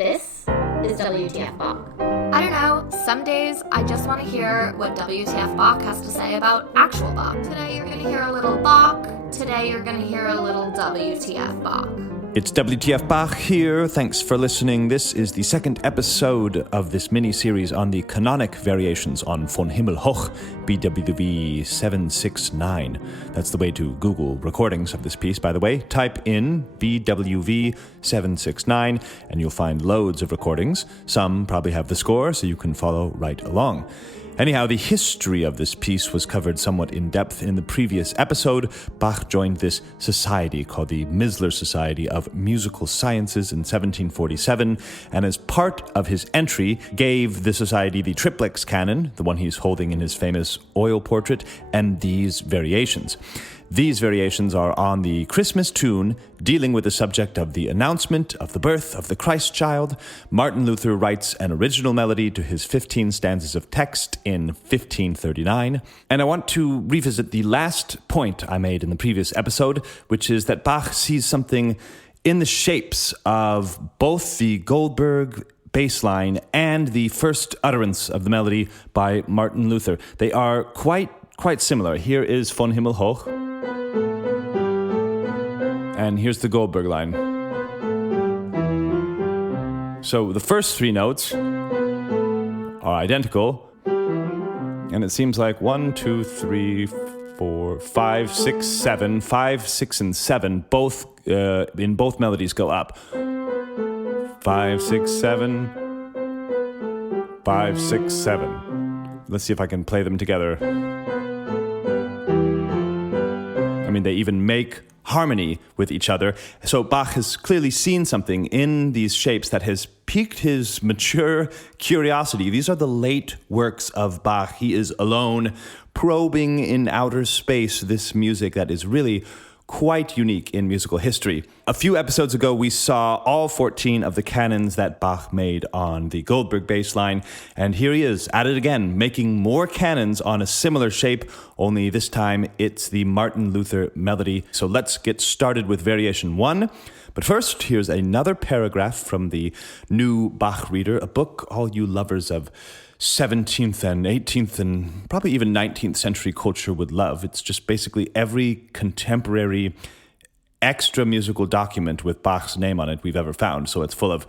This is WTF Bach. I don't know, some days I just want to hear what WTF Bach has to say about actual Bach. Today you're going to hear a little Bach, today you're going to hear a little WTF Bach. It's WTF Bach here. Thanks for listening. This is the second episode of this mini-series on the canonic variations on Von Himmel hoch, BWV 769. That's the way to Google recordings of this piece, by the way. Type in BWV 769 and you'll find loads of recordings. Some probably have the score, so you can follow right along. Anyhow, the history of this piece was covered somewhat in depth in the previous episode. Bach joined this society called the Mizler Society of Musical Sciences in 1747, and as part of his entry, gave the society the triplex canon, the one he's holding in his famous oil portrait, and these variations. These variations are on the Christmas tune, dealing with the subject of the announcement of the birth of the Christ child. Martin Luther writes an original melody to his 15 stanzas of text in 1539. And I want to revisit the last point I made in the previous episode, which is that Bach sees something in the shapes of both the Goldberg bass line and the first utterance of the melody by Martin Luther. They are quite similar. Here is Von Himmel hoch. And here's the Goldberg line. So the first three notes are identical. And it seems like 1, 2, 3, 4, 5, 6, 7. 5, 6, and 7 both in both melodies go up. 5, 6, 7. 5, 6, 7. Let's see if I can play them together. I mean, they even make harmony with each other. So Bach has clearly seen something in these shapes that has piqued his mature curiosity. These are the late works of Bach. He is alone, probing in outer space this music that is really quite unique in musical history. A few episodes ago, we saw all 14 of the canons that Bach made on the Goldberg bass line, and here he is, at it again, making more canons on a similar shape, only this time it's the Martin Luther melody. So let's get started with Variation 1. But first, here's another paragraph from the New Bach Reader, a book all you lovers of 17th and 18th and probably even 19th century culture would love. It's just basically every contemporary extra musical document with Bach's name on it we've ever found. So it's full of,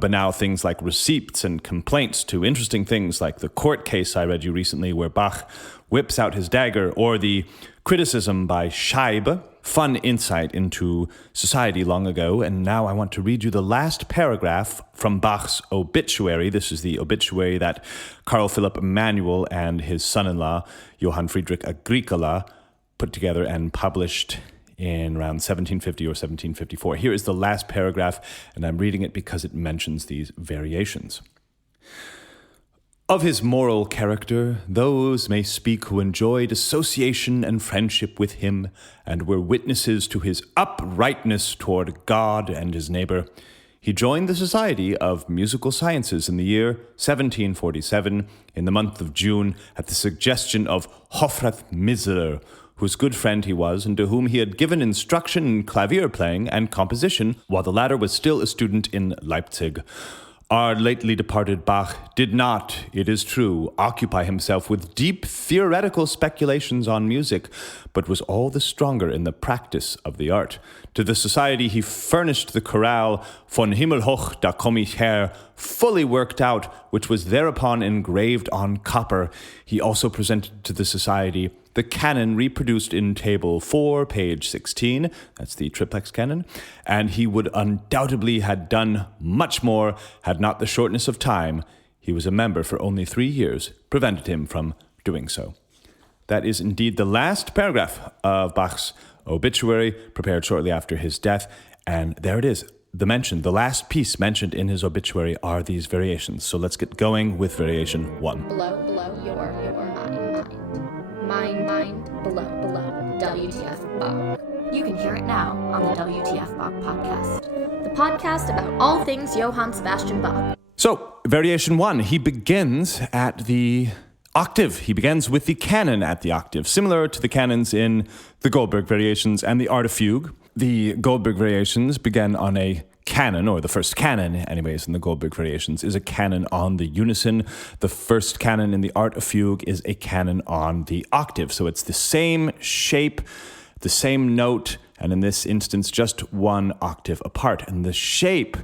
banal things like receipts and complaints to interesting things like the court case I read you recently where Bach whips out his dagger, or the criticism by Scheibe, fun insight into society long ago. And now I want to read you the last paragraph from Bach's obituary. This is the obituary that Carl Philipp Emanuel and his son-in-law, Johann Friedrich Agricola, put together and published in around 1750 or 1754. Here is the last paragraph, and I'm reading it because it mentions these variations. Of his moral character, those may speak who enjoyed association and friendship with him, and were witnesses to his uprightness toward God and his neighbor. He joined the Society of Musical Sciences in the year 1747, in the month of June, at the suggestion of Hofrath Mizler, whose good friend he was, and to whom he had given instruction in clavier playing and composition, while the latter was still a student in Leipzig. Our lately departed Bach did not, it is true, occupy himself with deep theoretical speculations on music, but was all the stronger in the practice of the art. To the society he furnished the chorale Von Himmel hoch, da komm ich her, fully worked out, which was thereupon engraved on copper. He also presented to the society the canon reproduced in table 4, page 16, that's the triplex canon, and he would undoubtedly have done much more had not the shortness of time, he was a member for only 3 years, prevented him from doing so. That is indeed the last paragraph of Bach's obituary, prepared shortly after his death, and there it is. The last piece mentioned in his obituary are these variations. So let's get going with Variation 1. Below your mind, below, WTF Bach. You can hear it now on the WTF Bach podcast. The podcast about all things Johann Sebastian Bach. So, Variation 1, he begins at the octave. He begins with the canon at the octave, similar to the canons in the Goldberg variations and the Art of Fugue. The Goldberg variations began on a canon, or the first canon, anyways, in the Goldberg variations, is a canon on the unison. The first canon in the Art of Fugue is a canon on the octave. So it's the same shape, the same note, and in this instance, just one octave apart. And the shape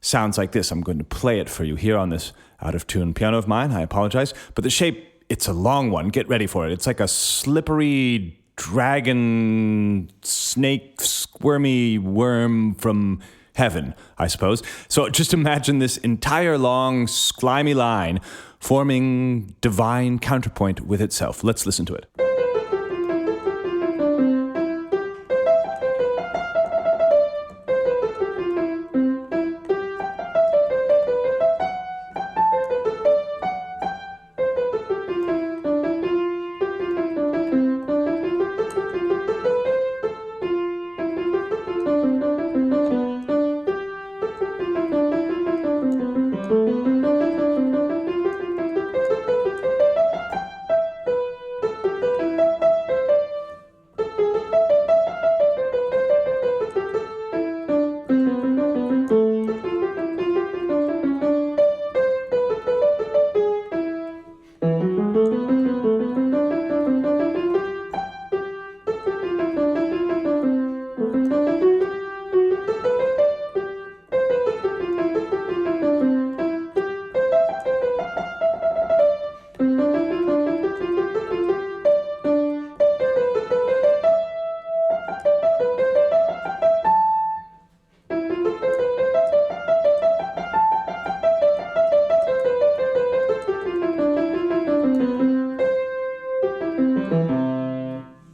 sounds like this. I'm going to play it for you here on this out-of-tune piano of mine. I apologize. But the shape, it's a long one. Get ready for it. It's like a slippery dragon, snake, squirmy worm from heaven, I suppose. So just imagine this entire long, slimy line forming divine counterpoint with itself. Let's listen to it.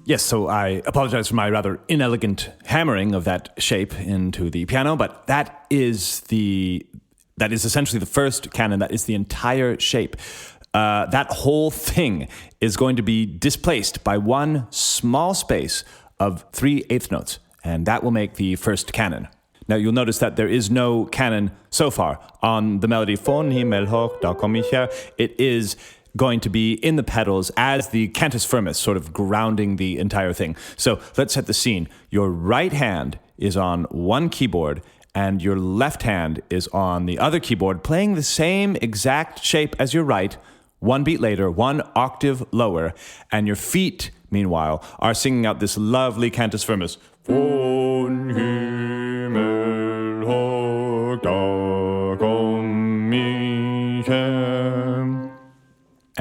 Yes, so I apologize for my rather inelegant hammering of that shape into the piano, but that is essentially the first canon. That is the entire shape. That whole thing is going to be displaced by one small space of 3/8 notes, and that will make the first canon. Now, you'll notice that there is no canon so far on the melody Von Himmel hoch, da komm ich her. It is going to be in the pedals as the cantus firmus, sort of grounding the entire thing. So let's set the scene. Your right hand is on one keyboard and your left hand is on the other keyboard, playing the same exact shape as your right, one beat later, one octave lower, and your feet, meanwhile, are singing out this lovely cantus firmus. Von Himmel hoch, da komm ich her.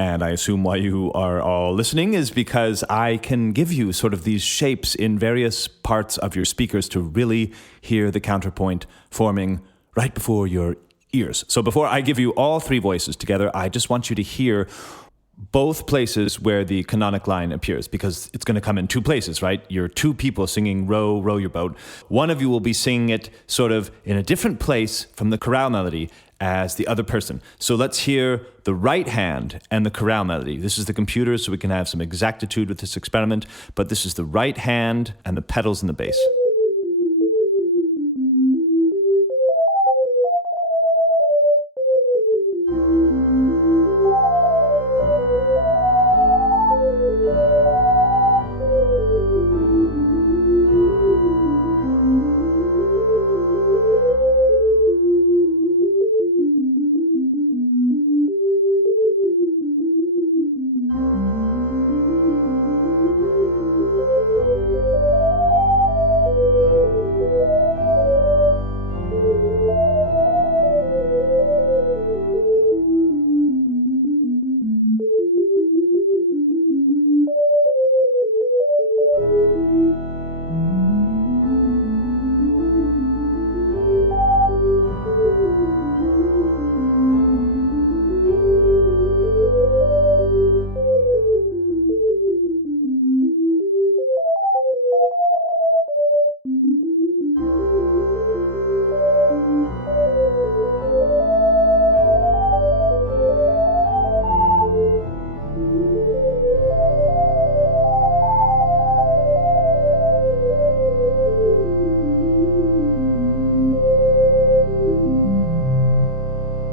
And I assume why you are all listening is because I can give you sort of these shapes in various parts of your speakers to really hear the counterpoint forming right before your ears. So before I give you all three voices together, I just want you to hear both places where the canonic line appears, because it's going to come in two places, right? You're two people singing Row, Row Your Boat. One of you will be singing it sort of in a different place from the chorale melody as the other person. So let's hear the right hand and the chorale melody. This is the computer, so we can have some exactitude with this experiment, but this is the right hand and the pedals and the bass.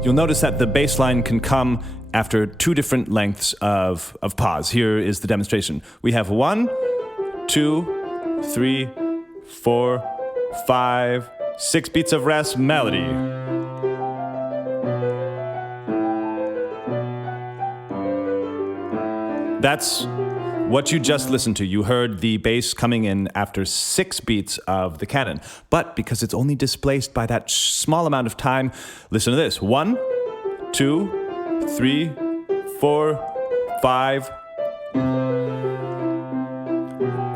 You'll notice that the bass line can come after two different lengths of pause. Here is the demonstration. We have 1, 2, 3, 4, 5, 6 beats of rest, melody. That's what you just listened to. You heard the bass coming in after 6 beats of the canon. But because it's only displaced by that small amount of time, listen to this. 1, 2, 3, 4, 5.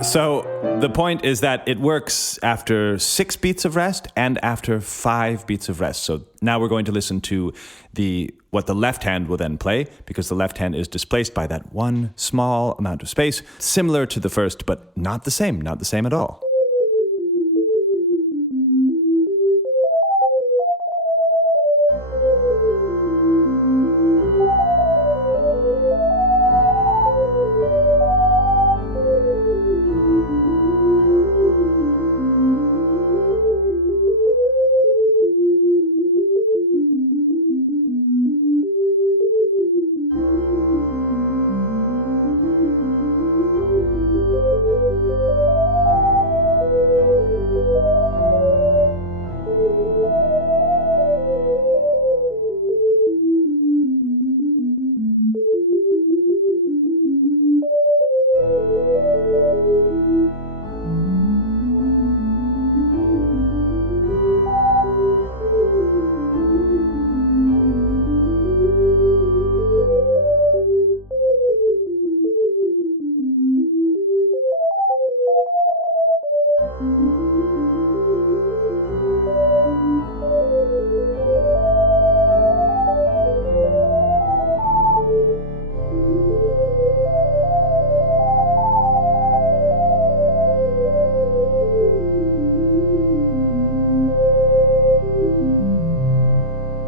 So the point is that it works after 6 beats of rest and after 5 beats of rest. So now we're going to listen to what the left hand will then play, because the left hand is displaced by that one small amount of space, similar to the first, but not the same at all.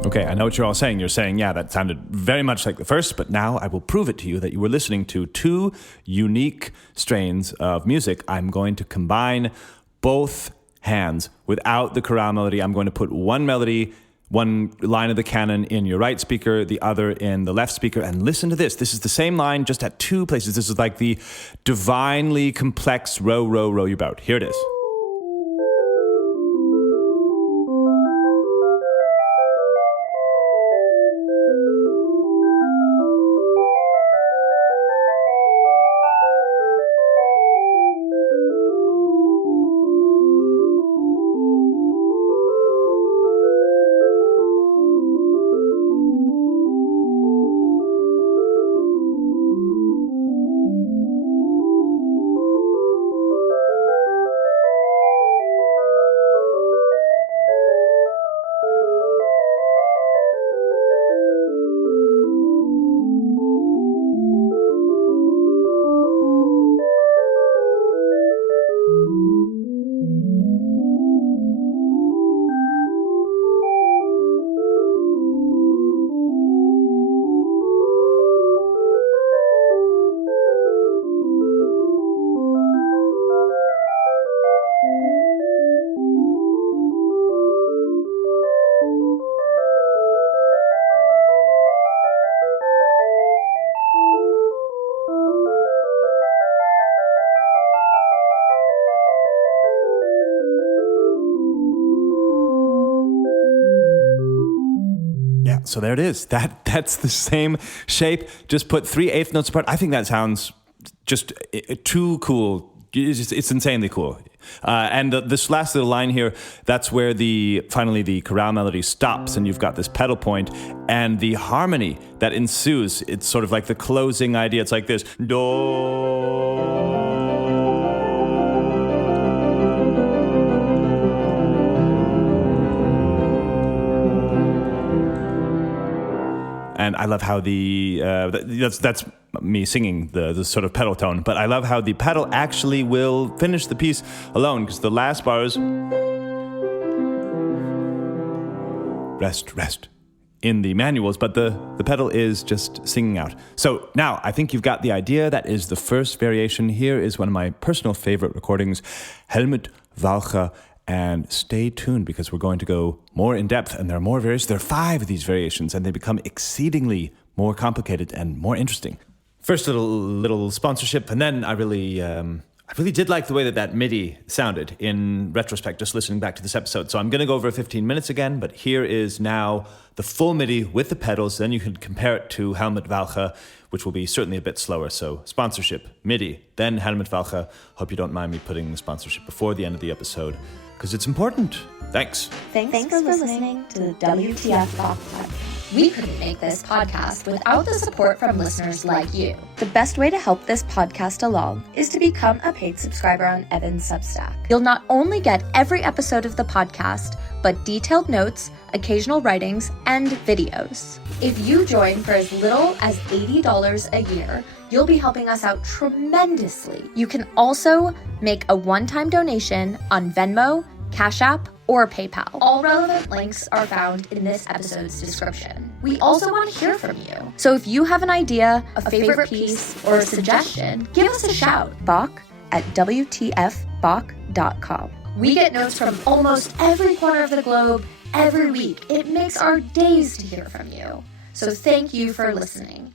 Okay, I know what you're all saying. You're saying, yeah, that sounded very much like the first, but now I will prove it to you that you were listening to 2 unique strains of music. I'm going to combine both hands without the chorale melody. I'm going to put one melody, one line of the canon in your right speaker, the other in the left speaker, and listen to this. This is the same line, just at 2 places. This is like the divinely complex row, row, row your boat. Here it is. So there it is. That's the same shape. Just put 3/8 notes apart. I think that sounds just too cool. It's insanely cool. And this last little line here, that's where finally the chorale melody stops, and you've got this pedal point, and the harmony that ensues. It's sort of like the closing idea. It's like this. Do. And I love how that's me singing the sort of pedal tone, but I love how the pedal actually will finish the piece alone, because the last bars, rest, rest, in the manuals, but the pedal is just singing out. So now I think you've got the idea. That is the first variation. Here is one of my personal favorite recordings, Helmut Walcher. And stay tuned, because we're going to go more in depth, and there are more variations. There are 5 of these variations, and they become exceedingly more complicated and more interesting. First, little sponsorship, and then I really I really did like the way that MIDI sounded in retrospect, just listening back to this episode. So I'm going to go over 15 minutes again, but here is now the full MIDI with the pedals. Then you can compare it to Helmut Walche, which will be certainly a bit slower. So sponsorship, MIDI, then Helmut Walche. Hope you don't mind me putting the sponsorship before the end of the episode, because it's important. Thanks. Thanks for listening to the WTF Bach podcast. We couldn't make this podcast without the support from listeners like you. The best way to help this podcast along is to become a paid subscriber on Evan's Substack. You'll not only get every episode of the podcast, but detailed notes, occasional writings, and videos. If you join for as little as $80 a year, you'll be helping us out tremendously. You can also make a one-time donation on Venmo, Cash App, or PayPal. All relevant links are found in this episode's description. We also want to hear from you. So if you have an idea, a favorite piece, or a suggestion, give us a shout. Bach at WTFBach.com. We get notes from almost every corner of the globe every week. It makes our days to hear from you. So thank you for listening.